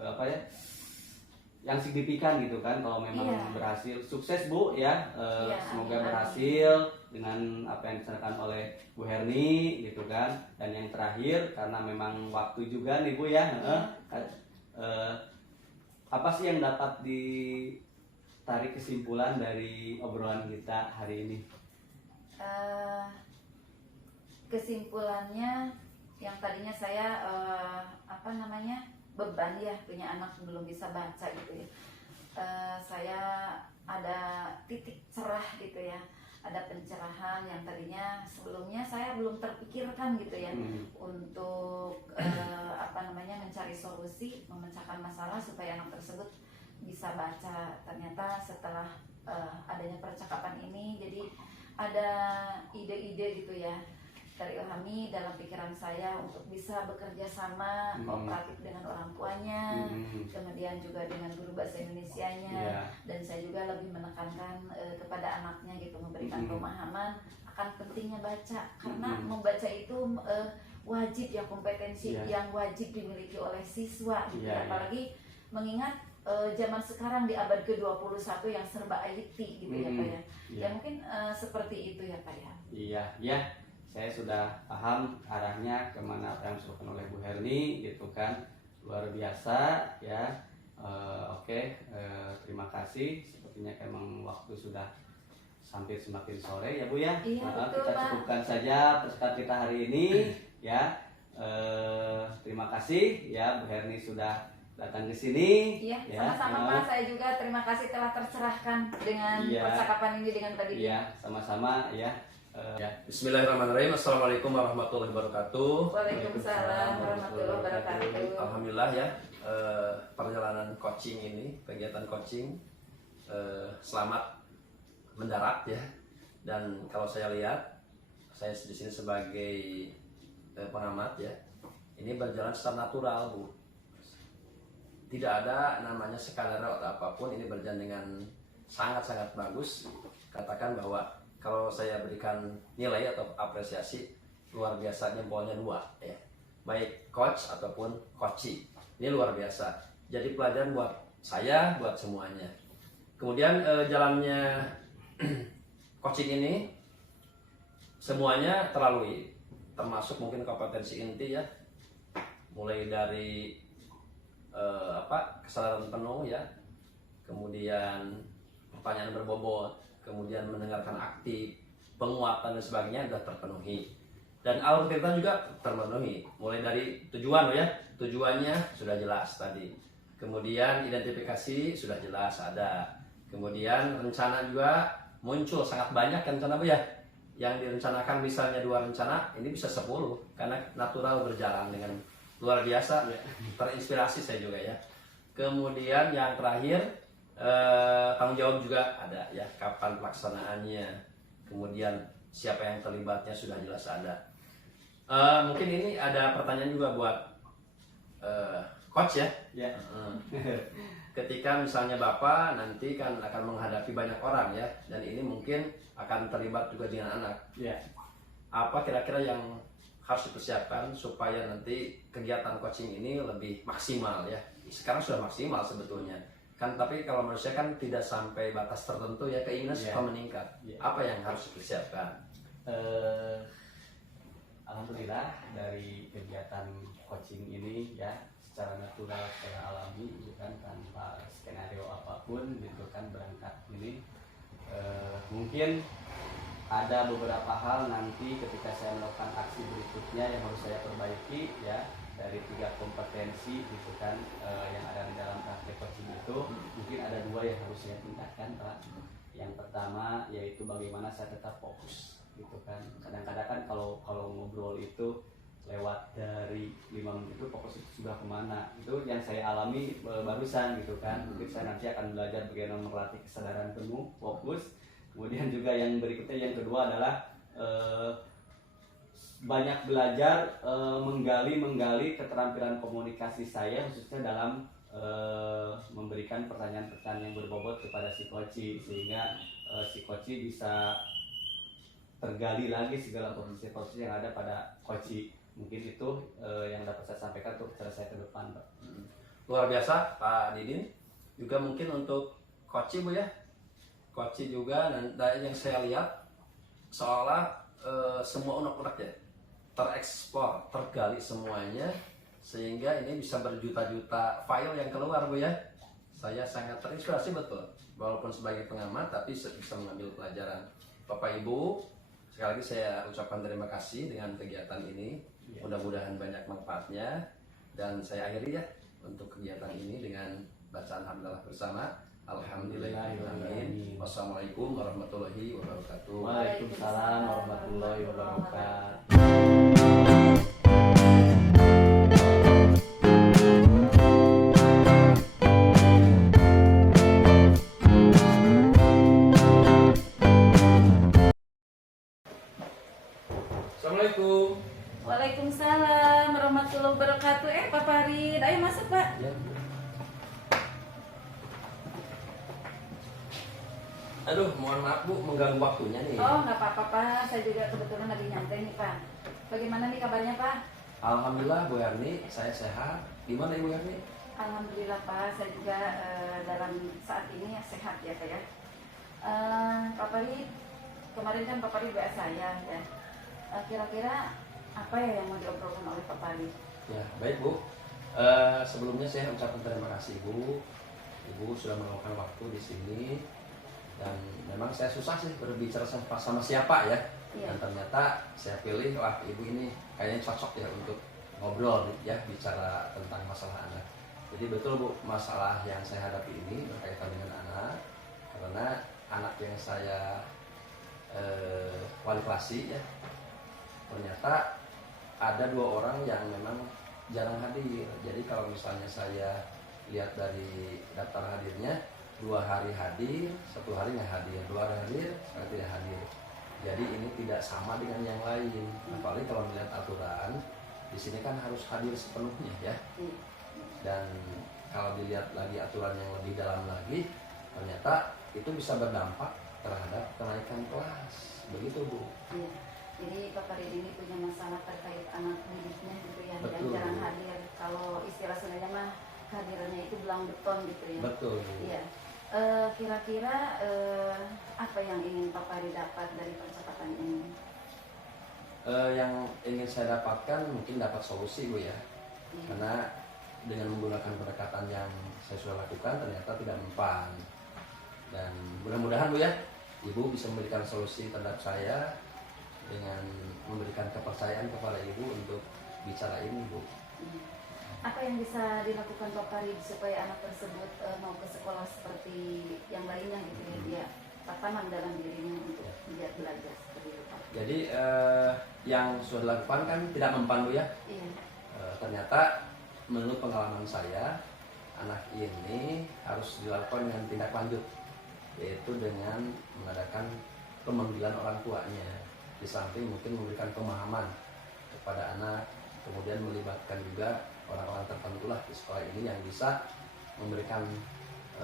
yang signifikan gitu kan kalau memang Iya. berhasil. Sukses Bu ya. Iya, Semoga amin, berhasil dengan apa yang disampaikan oleh Bu Herni gitu kan. Dan yang terakhir karena memang waktu juga nih Bu ya. Eh, apa sih yang dapat ditarik kesimpulan dari obrolan kita hari ini? Kesimpulannya yang tadinya saya beban ya punya anak belum bisa baca gitu ya. Saya ada titik cerah gitu ya, ada pencerahan yang tadinya sebelumnya saya belum terpikirkan gitu ya untuk mencari solusi, memecahkan masalah supaya anak tersebut bisa baca. Ternyata setelah adanya percakapan ini jadi ada ide-ide gitu ya dari Ilhami dalam pikiran saya untuk bisa bekerja sama kooperatif dengan orang tuanya, kemudian juga dengan guru bahasa Indonesianya, dan saya juga lebih menekankan kepada anaknya gitu, memberikan pemahaman akan pentingnya baca karena membaca itu wajib ya, kompetensi yang wajib dimiliki oleh siswa gitu. Apalagi mengingat zaman sekarang di abad ke-21 yang serba IT gitu ya Pak ya. Ya mungkin seperti itu ya Pak ya. Iya. Saya sudah paham arahnya kemana apa yang disebutkan oleh Bu Herni gitu kan, luar biasa ya. Terima kasih. Sepertinya emang waktu sudah sampai semakin sore ya Bu ya. Iya, betul, kita Pak. cukupkan saja podcast kita hari ini ya. Terima kasih ya Bu Herni sudah datang ke sini. Iya, ya. sama-sama Pak. Saya juga terima kasih telah tercerahkan dengan percakapan ini dengan Pak Didi. Iya, sama-sama ya. Bismillahirrahmanirrahim. Assalamualaikum warahmatullahi wabarakatuh. Waalaikumsalam warahmatullahi wabarakatuh. Alhamdulillah ya, perjalanan coaching ini, kegiatan coaching selamat mendarat ya. Dan kalau saya lihat, saya di sini sebagai pengamat ya, ini berjalan secara natural Bu. Tidak ada namanya skenario atau apapun, ini berjalan dengan sangat-sangat bagus. Katakan bahwa kalau saya berikan nilai atau apresiasi, luar biasa, jempolnya 2 ya. Baik coach ataupun coachee. Ini luar biasa. Jadi pelajaran buat saya, buat semuanya. Kemudian jalannya coaching ini semuanya terlalui, termasuk mungkin kompetensi inti ya. Mulai dari kesadaran penuh ya. Kemudian pertanyaan berbobot, kemudian mendengarkan aktif, penguatan dan sebagainya sudah terpenuhi. Dan alur cerita juga terpenuhi. Mulai dari tujuan ya, tujuannya sudah jelas tadi. Kemudian identifikasi sudah jelas ada. Kemudian rencana juga muncul sangat banyak rencana Bu ya. Yang direncanakan misalnya 2 rencana, ini bisa 10 karena natural berjalan dengan luar biasa. Terinspirasi saya juga ya. Kemudian yang terakhir tanggung jawab juga ada ya, kapan pelaksanaannya, kemudian siapa yang terlibatnya sudah jelas ada. Mungkin ini ada pertanyaan juga buat coach ya. Ketika misalnya Bapak nanti kan akan menghadapi banyak orang ya, dan ini mungkin akan terlibat juga dengan anak. Apa kira-kira yang harus dipersiapkan supaya nanti kegiatan coaching ini lebih maksimal ya? Sekarang sudah maksimal sebetulnya. Kan tapi kalau manusia kan tidak sampai batas tertentu ya, keinginan suka meningkat. Apa yang harus dipersiapkan? Alhamdulillah dari kegiatan coaching ini ya secara natural, secara alami gitu kan, tanpa skenario apapun gitu kan berangkat ini. Mungkin ada beberapa hal nanti ketika saya melakukan aksi berikutnya yang harus saya perbaiki ya, dari 3 kompetensi gitu kan yang ada di dalam praktek coaching itu. Mungkin ada 2 yang harus saya tingkatkan Pak. Yang pertama yaitu bagaimana saya tetap fokus gitu kan. Kadang-kadang kan kalau ngobrol itu lewat dari 5 menit itu fokus itu sudah kemana, itu yang saya alami barusan gitu kan. Mungkin saya nanti akan belajar bagaimana melatih kesadaran penuh, fokus. Kemudian juga yang berikutnya, yang kedua adalah banyak belajar menggali keterampilan komunikasi saya, khususnya dalam memberikan pertanyaan-pertanyaan yang berbobot kepada si coachee, sehingga si coachee bisa tergali lagi segala potensi-potensi yang ada pada coachee. Mungkin itu yang dapat saya sampaikan untuk cara saya ke depan Pak. Luar biasa Pak Didin. juga mungkin untuk koci Bu ya, koci juga. Dan yang saya lihat seolah semua unek-unek ya terekspor, tergali semuanya, sehingga ini bisa berjuta-juta file yang keluar Bu ya. Saya sangat terinspirasi betul, walaupun sebagai pengamat tapi bisa mengambil pelajaran. Bapak Ibu, sekali lagi saya ucapkan terima kasih dengan kegiatan ini. Mudah-mudahan banyak manfaatnya. Dan saya akhiri ya untuk kegiatan ini dengan bacaan hamdalah bersama. Alhamdulillahirrahmanirrahim. Wassalamualaikum warahmatullahi wabarakatuh. Waalaikumsalam warahmatullahi wabarakatuh. Assalamualaikum. Waalaikumsalam warahmatullahi wabarakatuh. Pak Farid, ayo masuk Pak. Ya. Aduh, mohon maaf Bu, mengganggu waktunya nih. Oh, nggak apa-apa Pak, saya juga kebetulan lagi nyantai nih Pak. Bagaimana nih kabarnya Pak? Alhamdulillah Bu Yarni, saya sehat. Gimana Ibu Yarni? Alhamdulillah Pak, saya juga dalam saat ini sehat ya Pak ya. Pak Farid, kemarin kan Pak Farid WA saya ya. Kira-kira apa ya yang mau diobrolkan oleh Pak Farid? Ya, baik Bu. Sebelumnya saya ucapkan terima kasih Bu. Ibu sudah meluangkan waktu di sini. Dan memang saya susah sih berbicara sama siapa ya. Iya. Dan ternyata saya pilih, wah Ibu ini kayaknya cocok ya untuk ngobrol ya, bicara tentang masalah anak. Jadi betul Bu, masalah yang saya hadapi ini berkaitan dengan anak. Karena anak yang saya kualifikasi ya, ternyata ada 2 orang yang memang jarang hadir. Jadi kalau misalnya saya lihat dari daftar hadirnya, 2 hari hadir, 1 hari nggak hadir, 2 hari hadir, 1 hari tidak hadir. Jadi ini tidak sama dengan yang lain. Apalagi kalau melihat aturan, di sini kan harus hadir sepenuhnya ya. Dan kalau dilihat lagi aturan yang lebih dalam lagi, ternyata itu bisa berdampak terhadap kenaikan kelas. Begitu Bu. Iya. Jadi Pak Farid ini punya masalah terkait anak didiknya gitu ya, yang Betul. jarang hadir. Kalau istilah Sundanya mah kehadirannya itu belang beton gitu ya. Betul Bu. Iya. Kira-kira apa yang ingin Pak Farid dapat dari percakapan ini? Yang ingin saya dapatkan mungkin dapat solusi Bu ya. Iya. Karena dengan menggunakan pendekatan yang saya sudah lakukan ternyata tidak mempan. Dan mudah-mudahan Bu ya, Ibu bisa memberikan solusi terhadap saya dengan memberikan kepercayaan kepada Ibu untuk bicara ini Bu. Iya. Apa yang bisa dilakukan Pak Farid supaya anak tersebut mau ke sekolah seperti yang lainnya gitu ya, dia tanam dalam dirinya untuk giat belajar seperti itu Pak? Jadi yang sudah dilakukan kan tidak mempan Bu ya. Iya. Ternyata menurut pengalaman saya, anak ini harus dilakukan dengan tindak lanjut, yaitu dengan mengadakan pemanggilan orang tuanya. Di samping mungkin memberikan pemahaman kepada anak, kemudian melibatkan juga orang-orang tertentu lah di sekolah ini yang bisa memberikan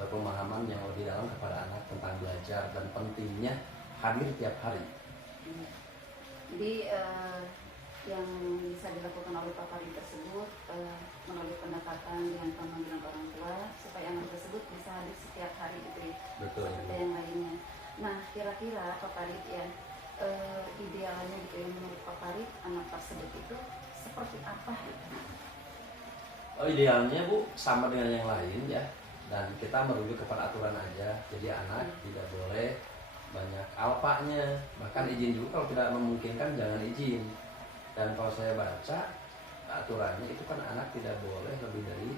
pemahaman yang lebih dalam kepada anak tentang belajar dan pentingnya hadir tiap hari. Jadi yang bisa dilakukan oleh Pak Farid tersebut melalui pendekatan dengan pemanggilan orang tua supaya anak tersebut bisa hadir setiap hari gitu ya, Betul. seperti yang lainnya. Nah, kira-kira Pak Farid ya idealnya gitu ya, menurut Pak Farid anak tersebut itu seperti apa? Oh, idealnya Bu sama dengan yang lain ya, dan kita merujuk kepada aturan aja. Jadi anak tidak boleh banyak alpanya, bahkan izin juga kalau tidak memungkinkan jangan izin. Dan kalau saya baca aturannya itu kan anak tidak boleh lebih dari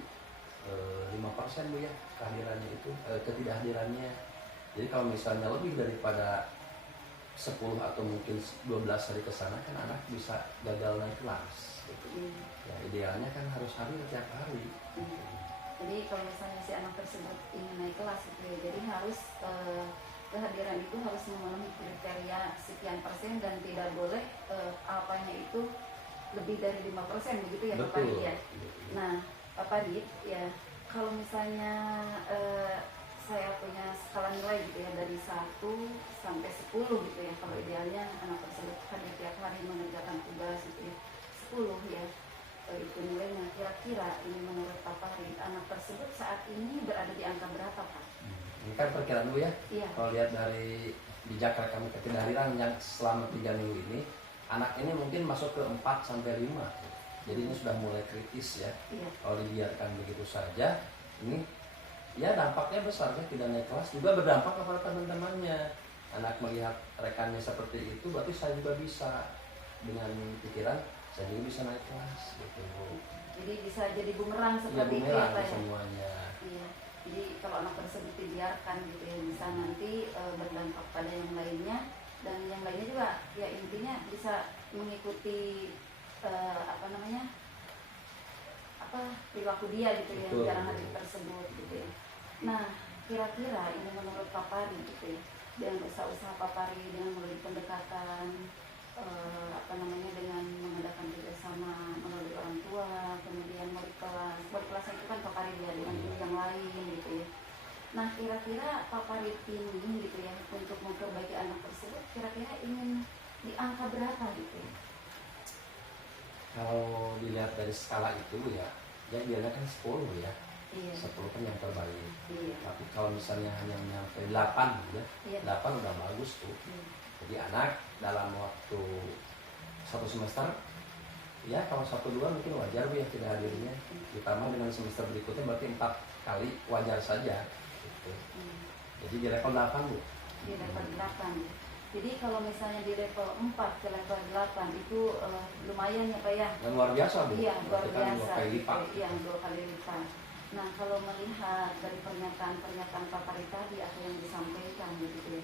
5% Bu ya kehadirannya itu, ketidakhadirannya. Jadi kalau misalnya lebih daripada 10 atau mungkin 12 hari ke sana kan anak bisa gagal naik kelas gitu. Ya, idealnya kan harus hadir tiap hari. Jadi kalau misalnya si anak tersebut ingin naik kelas gitu ya, jadi harus kehadiran itu harus memenuhi kriteria sekian persen dan tidak boleh apanya itu lebih dari 5% begitu ya Pak Farid ya. Nah Pak Farid ya, kalau misalnya saya punya skala nilai gitu ya dari 1 sampai 10 gitu ya, kalau idealnya anak tersebut hadir tiap hari mengerjakan tugas gitu ya 10 ya. itu nilainya. Kira-kira ini menurut Pak Farid, anak tersebut saat ini berada di angka berapa Pak? Ini kan perkiraan dulu ya. Iya. Kalau lihat dari jejak rekam ketidakhadiran yang selama 3 minggu ini, anak ini mungkin masuk ke 4 sampai 5. Jadi ini sudah mulai kritis ya. Iya. Kalau dibiarkan begitu saja, ini ya dampaknya besar ya, tidak naik kelas juga berdampak kepada teman-temannya. Anak melihat rekannya seperti itu, berarti saya juga bisa, dengan pikiran saya juga bisa naik kelas gitu. Jadi bisa jadi bumerang Ya seperti itu ya bumerang Pak ya? semuanya. Iya. Jadi kalau anak tersebut dibiarkan gitu ya, bisa nanti berdampak pada yang lainnya, dan yang lainnya juga ya intinya bisa mengikuti perilaku dia gitu ya, Betul. dalam hal tersebut gitu ya. Nah, kira-kira ini menurut Pak Farid gitu ya, dengan usaha-usaha Pak Farid dengan melalui pendekatan dengan mengadakan kerjasama melalui orang tua, kemudian wali kelas itu kan Pak Farid ya, dengan guru yang lain gitu ya. Nah, kira-kira Pak Farid ini gitu ya, untuk memperbaiki anak tersebut, kira-kira ingin di angka berapa gitu ya? Kalau dilihat dari skala itu ya biasanya kan 10 ya. Iya. 10 kan yang terbaik. Iya. Tapi kalau misalnya hanya nyampe 8 gitu ya, Iya. 8 udah bagus tuh. Iya. Jadi anak dalam waktu 1 semester, ya kalau 1-2 mungkin wajar Bu ya tidak hadirnya. Ditambah dengan semester berikutnya berarti 4 kali wajar saja gitu. Jadi di level 8 Bu. Di level 8. Jadi kalau misalnya di level 4 ke level 8 itu lumayan ya Pak ya? Dan luar biasa Bu. Iya, luar Berarti kan biasa. 2 kali lipat. Iya, 2 kali lipat. Nah, kalau melihat dari pernyataan Pak Farid tadi apa yang disampaikan gitu ya,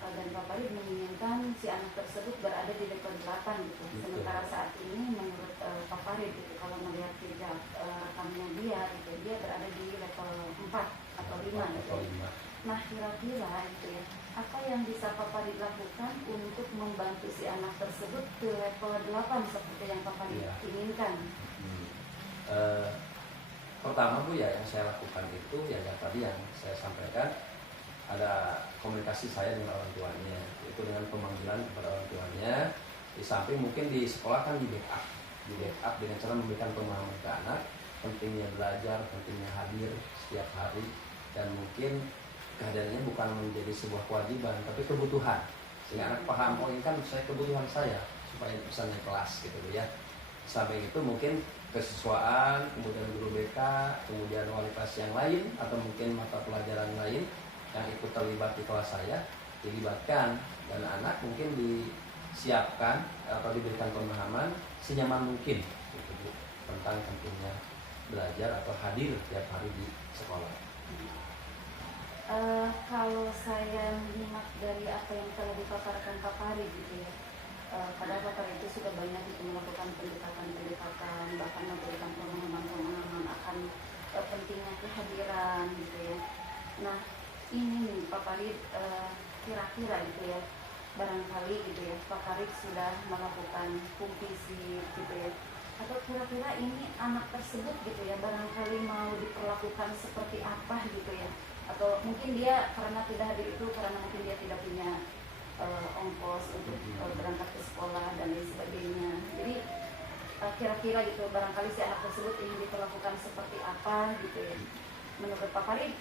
dan Pak Farid menginginkan si anak tersebut berada di level 8 gitu. Betul. Sementara saat ini menurut Pak Farid gitu, kalau melihat jejak rekamnya dia gitu, dia berada di level 4 atau 5 gitu. Atau 5. Nah, kira-kira gitu ya, apa yang bisa Pak Farid lakukan untuk membantu si anak tersebut ke level 8 seperti yang Pak Farid Iya. inginkan? Pertama Bu ya, yang saya lakukan itu ya yang tadi yang saya sampaikan, ada komunikasi saya dengan orang tuanya, itu dengan pemanggilan kepada orang tuanya. Di samping mungkin di sekolah kan di backup dengan cara memberikan pemahaman ke anak, pentingnya belajar, pentingnya hadir setiap hari, dan mungkin kehadirannya bukan menjadi sebuah kewajiban tapi kebutuhan, sehingga anak paham, oh ini kan saya kebutuhan saya supaya bisa naik kelas gitu ya. Sampai itu mungkin kesiswaan, kemudian guru BK, kemudian wali kelas yang lain atau mungkin mata pelajaran lain yang ikut terlibat di kelas saya dilibatkan, dan anak mungkin disiapkan atau diberikan pemahaman senyaman mungkin gitu, Bu, tentang pentingnya belajar atau hadir tiap hari di sekolah. Kalau saya menyimak dari apa yang telah dipaparkan Pak Farid gitu ya, padahal Pak Farid itu sudah banyak itu melakukan pendekatan, bahkan memberikan pemahaman akan pentingnya kehadiran gitu ya. Nah, ini nih Pak Farid, kira-kira gitu ya, barangkali gitu ya, Pak Farid sudah melakukan kumpisip gitu ya, atau kira-kira ini anak tersebut gitu ya, barangkali mau diperlakukan seperti apa gitu ya, atau mungkin dia karena tidak hadir itu karena mungkin dia tidak punya ongkos untuk berangkat ke sekolah dan lain sebagainya. Jadi kira-kira gitu, barangkali si anak tersebut ingin diperlakukan seperti apa gitu ya. Menurut Pak Farid,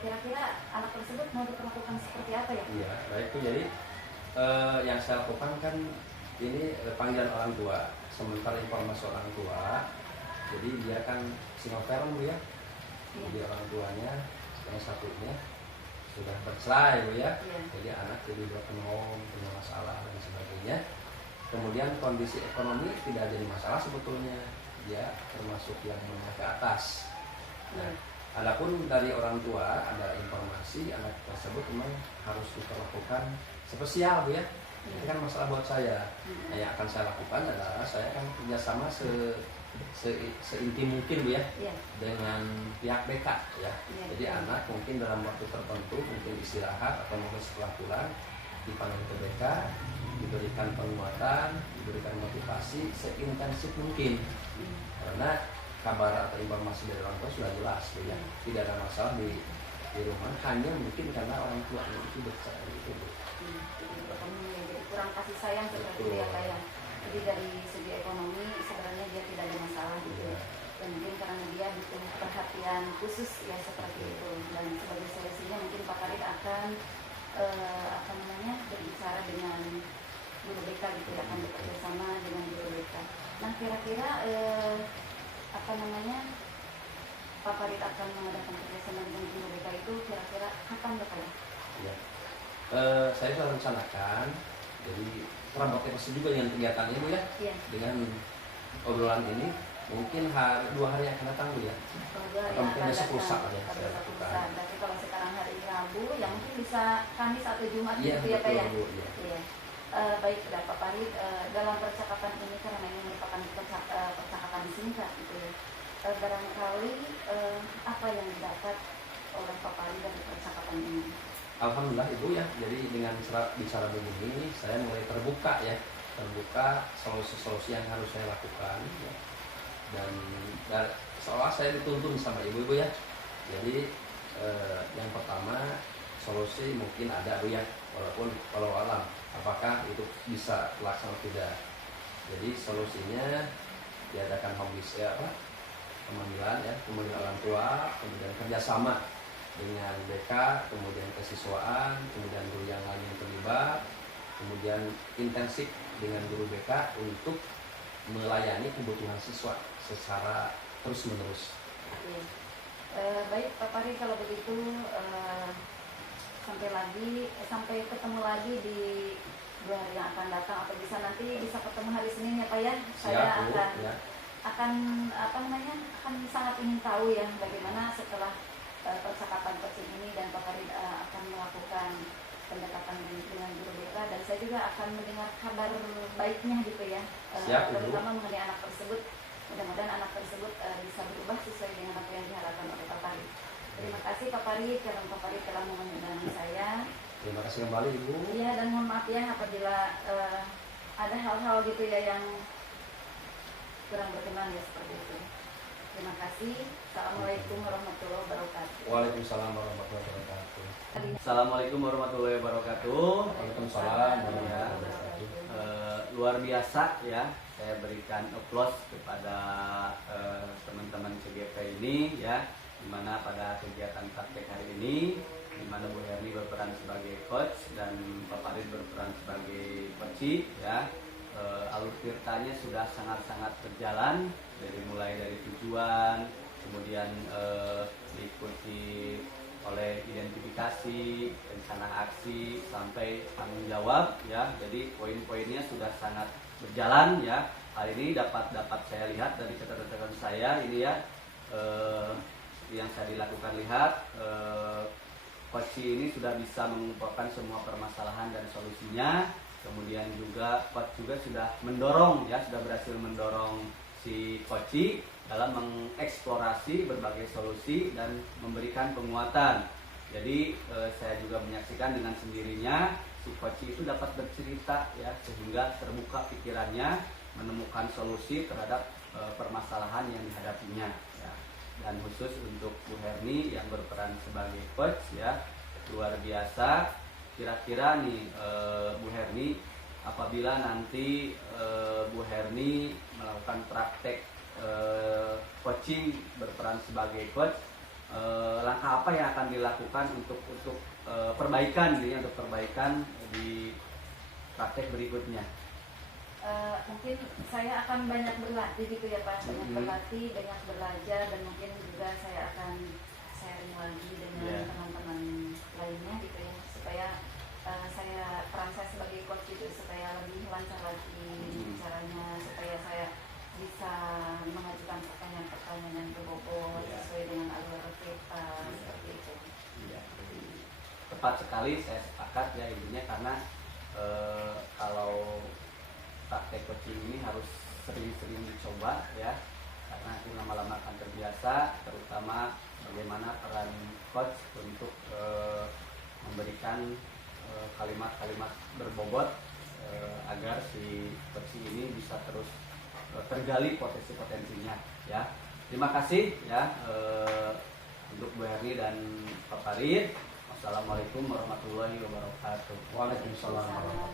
kira-kira anak tersebut mau diperlakukan seperti apa ya? Iya, baik Bu. Jadi yang saya lakukan kan ini panggilan orang tua, sementara informasi orang tua. Jadi dia kan single parent Bu ya. Jadi orang tuanya yang satunya sudah bercerai Bu ya. Iya. Jadi anak jadi broken home, punya masalah dan sebagainya. Kemudian kondisi ekonomi tidak jadi masalah sebetulnya, dia termasuk yang menengah ke atas. Nah, adapun dari orang tua ada informasi anak tersebut memang harus diperlakukan spesial Bu ya. Ini kan masalah buat saya. Nah, yang akan saya lakukan adalah saya akan kerjasama seintim mungkin Bu ya, Iya. dengan pihak BK ya. Iya. Jadi anak mungkin dalam waktu tertentu mungkin istirahat atau mungkin setelah pulang dipanggil ke BK, diberikan penguatan, diberikan motivasi seintensif mungkin. Karena kabar atau informasi dari orang tua sudah jelas Bu ya. Tidak ada masalah di rumah, hanya mungkin karena orang tuanya itu besar gitu Bu. Jadi kurang kasih sayang seperti itu ya Pak ya. Jadi dari segi ekonomi sebenarnya dia tidak ada masalah gitu ya. Dan mungkin karena dia butuh perhatian khusus ya seperti itu. Dan sebagai solusinya mungkin Pak Farid akan berbicara dengan guru BK gitu ya, akan bekerja sama dengan guru BK. Nah kira-kira Pak Farid akan mengadakan kerjasama dengan guru BK itu kira-kira kapan ya Pak ya? Ya. Saya sudah rencanakan, jadi termotivasi juga dengan kegiatan ini Bu ya, Iya. dengan obrolan ini mungkin 2 hari yang akan datang Bu ya. Atau mungkin besok lusa ya saya lakukan. Tapi kalau sekarang hari Rabu, ya mungkin bisa Kamis atau Jumat Iya, gitu ya Pak ya? betul, Bu, iya. Iya. Baik, Pak Farid, dalam percakapan ini karena ini merupakan percakapan singkat gitu ya. Barangkali apa yang didapat oleh Pak Farid dari percakapan ini? Alhamdulillah Ibu ya, jadi dengan bicara begini saya mulai terbuka solusi-solusi yang harus saya lakukan ya. Dan seolah saya dituntun sama ibu-ibu ya. Jadi yang pertama solusi mungkin ada Bu ya, walaupun kalau alam apakah itu bisa terlaksana tidak. Jadi solusinya diadakan pemanggilan orang tua, kemudian kerjasama dengan BK, kemudian kesiswaan, kemudian guru yang lain yang terlibat, kemudian intensif dengan guru BK untuk melayani kebutuhan siswa secara terus-menerus. Oke. Baik Pak Farid, kalau begitu sampai ketemu lagi di 2 hari yang akan datang, atau bisa ketemu hari Senin ya Pak ya. Saya Siap, Bu, ya. akan sangat ingin tahu ya bagaimana setelah percakapan coaching ini, dan Pak Farid akan melakukan pendekatan dengan guru BK, dan saya juga akan mendengar kabar baiknya gitu ya. Siap, Ibu. Terutama mengenai anak tersebut. Mudah-mudahan anak tersebut bisa berubah sesuai dengan apa yang diharapkan oleh Pak Farid. Terima kasih Pak Farid karena Pak Farid telah mengundang saya. Terima kasih kembali Ibu. Iya, dan mohon maaf ya apabila ada hal-hal gitu ya yang kurang berkenan ya seperti itu. Terima kasih. Assalamualaikum warahmatullahi wabarakatuh. Waalaikumsalam warahmatullahi wabarakatuh. Assalamualaikum warahmatullahi wabarakatuh. Waalaikumsalam warahmatullahi wabarakatuh. Luar biasa ya, saya berikan applause kepada teman-teman CGP ini ya, dimana pada kegiatan praktek hari ini, dimana Bu Herni berperan sebagai coach dan Pak Farid berperan sebagai coach ya. Alur ceritanya sudah sangat-sangat berjalan, mulai dari tujuan, kemudian diikuti oleh identifikasi, rencana aksi, sampai tanggung jawab ya. Jadi poin-poinnya sudah sangat berjalan ya. Hari ini dapat saya lihat dari catatan saya ini ya, yang saya dilakukan coach ini sudah bisa mengumpulkan semua permasalahan dan solusinya. Kemudian juga coach juga sudah berhasil mendorong si coach dalam mengeksplorasi berbagai solusi dan memberikan penguatan. Jadi saya juga menyaksikan dengan sendirinya si coach itu dapat bercerita ya, sehingga terbuka pikirannya menemukan solusi terhadap permasalahan yang dihadapinya ya. Dan khusus untuk Bu Herni yang berperan sebagai coach ya, luar biasa. Kira-kira nih Bu Herni, apabila nanti Bu Herni melakukan praktek coaching berperan sebagai coach, langkah apa yang akan dilakukan untuk perbaikan di praktek berikutnya? Mungkin saya akan banyak berlatih gitu ya Pak, banyak berlatih, banyak belajar, dan mungkin juga saya akan sharing lagi dengan teman-teman lainnya gitu ya, supaya peran saya sebagai coach itu supaya lebih lancar lagi caranya, supaya saya bisa mengajukan pertanyaan-pertanyaan yang berbobot sesuai dengan alur kita seperti itu. Ya, tepat sekali, saya sepakat ya intinya, karena kalau praktek coaching ini harus sering-sering dicoba ya, karena itu lama-lama akan terbiasa, terutama bagaimana peran coach untuk memberikan kalimat-kalimat berbobot agar si coach ini bisa terus tergali potensi-potensinya ya. Terima kasih ya untuk Bu Herni dan Pak Farid. Wassalamualaikum warahmatullahi wabarakatuh. Waalaikumsalam warahmatullahi wabarakatuh.